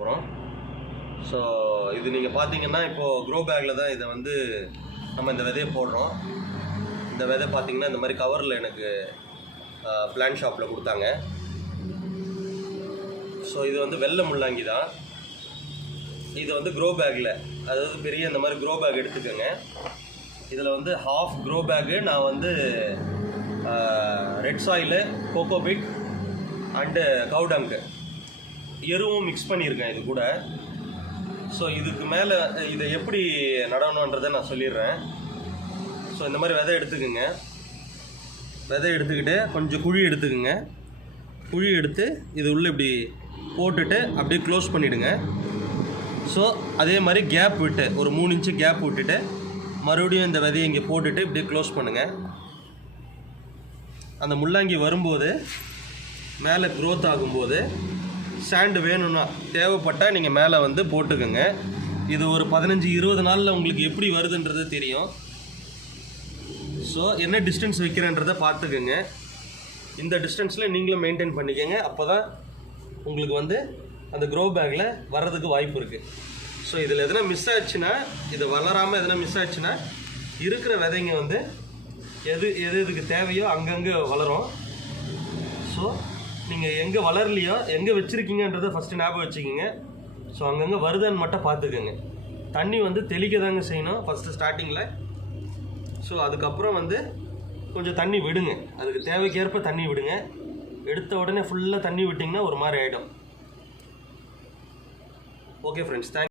போகிறோம். ஸோ இது நீங்கள் பார்த்தீங்கன்னா இப்போது க்ரோ பேக்கில் தான் இதை வந்து நம்ம இந்த விதையை போடுறோம். இந்த விதை பார்த்தீங்கன்னா இந்த மாதிரி கவரில் எனக்கு பிளான்ட் ஷாப்பில் கொடுத்தாங்க. ஸோ இது வந்து வெள்ளை முள்ளாங்கி தான். இது வந்து க்ரோ பேக்கில், அதாவது பெரிய இந்த மாதிரி க்ரோ பேக் எடுத்துக்கோங்க. இதில் வந்து ஹாஃப் க்ரோ பேக்கு நான் வந்து red soil, cocopeat and cow dung எருவும் மிக்ஸ் பண்ணியிருக்கேன் இது கூட. ஸோ இதுக்கு மேலே இதை எப்படி நடணுன்றதை நான் சொல்லிடுறேன். ஸோ இந்த மாதிரி விதை எடுத்துக்குங்க. விதை எடுத்துக்கிட்டு கொஞ்சம் குழி எடுத்துக்குங்க. குழி எடுத்து இது உள்ளே இப்படி போட்டுட்டு அப்படியே க்ளோஸ் பண்ணிவிடுங்க. ஸோ அதே மாதிரி கேப் விட்டு ஒரு 3 இன்ச்சு கேப் விட்டுட்டு மறுபடியும் இந்த விதையை இங்கே போட்டுட்டு இப்படியே க்ளோஸ் பண்ணுங்கள். அந்த முள்ளாங்கி வரும்போது மேலே க்ரோத் ஆகும்போது சாண்டு வேணும்னா தேவைப்பட்டால் நீங்கள் மேலே வந்து போட்டுக்கோங்க. இது ஒரு 15-20 நாளில் உங்களுக்கு எப்படி வருதுன்றது தெரியும். ஸோ என்ன டிஸ்டன்ஸ் வைக்கிறேன்றதை பார்த்துக்கோங்க. இந்த டிஸ்டன்ஸில் நீங்களும் மெயின்டைன் பண்ணிக்கோங்க. அப்போ தான் உங்களுக்கு வந்து அந்த க்ரோ பேக்கில் வர்றதுக்கு வாய்ப்பு இருக்குது. ஸோ இதில் எதனா மிஸ் ஆச்சுன்னா, இது வளராமல் எதனா மிஸ் ஆச்சுன்னா இருக்கிற விதைங்க வந்து எதுக்கு தேவையோ அங்கங்கே வளரும். ஸோ நீங்கள் எங்கே வளரலையோ எங்கே வச்சுருக்கீங்கன்றதை ஃபஸ்ட்டு ஞாபகம் வச்சுக்கிங்க. ஸோ அங்கங்கே வருதான்னு மட்டும் பார்த்துக்கோங்க. தண்ணி வந்து தெளிக்க தாங்க செய்யணும் ஃபஸ்ட்டு ஸ்டார்டிங்கில். ஸோ அதுக்கப்புறம் வந்து கொஞ்சம் தண்ணி விடுங்க. அதுக்கு தேவைக்கேற்ப தண்ணி விடுங்க. எடுத்த உடனே ஃபுல்லாக தண்ணி விட்டிங்கன்னா ஒரு மாதிரி ஆகிடும். Okay friends, thank you.